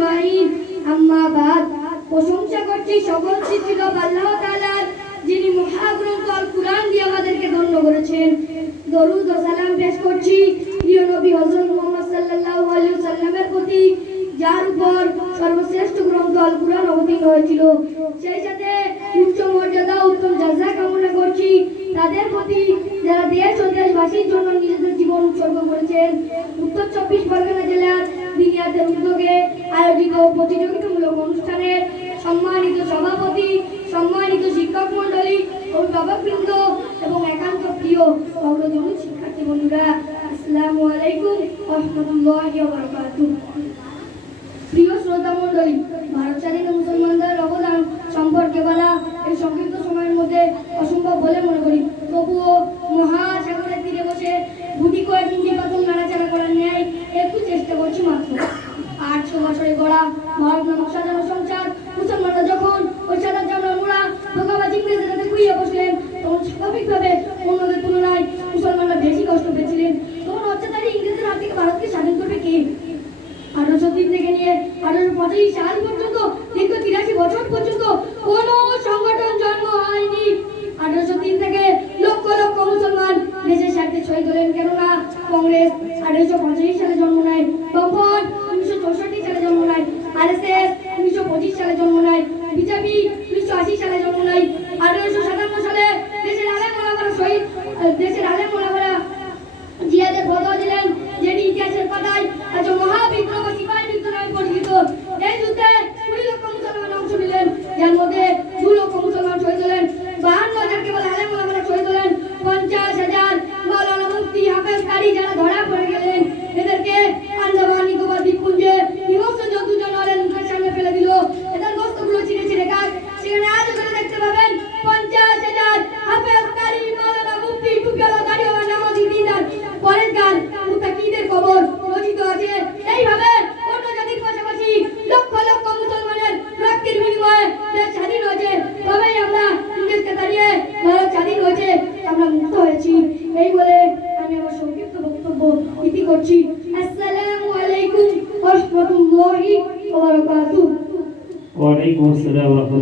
আজমাইন। আম্মা বাদ। প্রশংসা করছি সকল সৃষ্টিকর্তা আল্লাহ তাআলার, যিনি মহাগ্রন্থ আল কুরআন দিয়ে আমাদেরকে ধন্য করেছেন। দরুদ ও সালাম পেশ করছি প্রিয় নবী হযরত মুহাম্মদ সাল্লাল্লাহু আলাইহি ওয়াসাল্লামের প্রতি, যার উপর সর্বশ্রেষ্ঠ গ্রন্থ আল কুরআন অবতীর্ণ হয়েছিল। সেই সাথে উচ্চ মর্যাদা উত্তম জাযা কামনা করছি তাদের প্রতি, যারা দেশ ও দেশবাসীর জন্য নিজেদের জীবন উৎসর্গ করেছেন। উত্তর 24 পরগনা জেলার দিনিয়াদের উদ্যোগে আয়োজিত প্রতিযোগিতামূলক অনুষ্ঠানের সম্মানিত সভাপতি, সম্মানিত শিক্ষক মণ্ডলী, অভিভাবকবৃন্দ এবং একান্ত প্রিয় অগ্রগণ্য শিক্ষার্থী বন্ধুরা, আসসালামু আলাইকুম ওয়া রাহমাতুল্লাহি ওয়া বারাকাতুহু। প্রিয় শ্রোতা মণ্ডলী, ভারত স্বাধীনে মুসলমানদের অবদান সম্পর্কে বলা এই সংক্ষিপ্ত সময়ের মধ্যে অসম্ভব বলে মনে করি। তবুও মহাসাগরের তীরে বসে গুটি কয়েক ইঞ্চি পাথর নাড়াচাড়া করার ন্যায় একটু চেষ্টা করছি মাত্র। 800 বছরে গড়া ভারত নামক সাজানো সংসার, মুসলমানরা যখন ওই সাদা চামড়া মোড়া ধোঁকাবাজ ইংরেজদের হাতে খুইয়ে বসলেন, তখন স্বাভাবিকভাবে অন্যদের তুলনায় মুসলমানরা বেশি কষ্ট পেয়েছিলেন। তখন অত্যাচারী ইংরেজদের হাত থেকে ভারতকে স্বাধীন করবে কে? 1803 থেকে নিয়ে 1885 সাল পর্যন্ত দীর্ঘ 83 বছর পর্যন্ত কোনো সংগঠন জন্ম হয়নি। 1803 থেকে লক্ষ লক্ষ মুসলমান দেশের স্বার্থে শহীদ হলেন। কেননা কংগ্রেস 1885 সালে জন্ম নেয়, বামফ্রন্ট 1964 সালে জন্ম নেয়, আরএসএস 1925 সালে জন্ম নেয়, বিজেপি 1980 সালে জন্ম নেয়। 1857 সালে দেশের আলেম ওলামারা শহীদ, দেশের আলেম ওলামারা জিয়াদের ফতোয়া দিলেন, যেটি ইতিহাসের পাতায় আজ মহাবিপ্লব বা সিপাহী বিদ্রোহ নামে পরিচিত। এই যুদ্ধে 20 লক্ষ মুসলমান অংশ নিলেন, যার মধ্যে 2 লক্ষ মুসলমান শহীদ হলেন, 52,000 কেবল আলেম ওলামারা শহীদ হলেন, 50,000 মাওলানা মুফতি হাফেজ কারি যারা ধরা পড়ে গেলেন, এদেরকে আন্দামান নিকোবর দ্বীপপুঞ্জে হিংস্র জন্তু জানোয়ারের মুখের সামনে ফেলে দিল। এদের গোশতগুলো ছিঁড়ে ছিঁড়ে খায়। সেখানে আজ ওখানে দেখতে পাবেন 50,000 হাফেজ কারি মাওলানা মুফতি টুপিওয়ালা দাড়িওয়ালা নামাজি দিনদার পরেশগার মুত্তাকিদের কবর রচিত আছে। এইভাবে অন্য জাতির পাশাপাশি লক্ষ লক্ষ মুসলমানের রক্তের বিনিময়ে দেশ স্বাধীন হয়েছে। তবেই আমরা ইংরেজকে তাড়িয়ে ভারত স্বাধীন হয়েছে, আমরা মুক্ত হয়েছি। এই বলে আমি আমার সংক্ষিপ্ত বক্তব্য ইতি করছি। আসসালামু আলাইকুম ওয়া রাহমাতুল্লাহি ওয়া বারাকাতুহু। ওয়া আলাইকুম আসসালাম ওয়া রাহমাতুল্লাহ।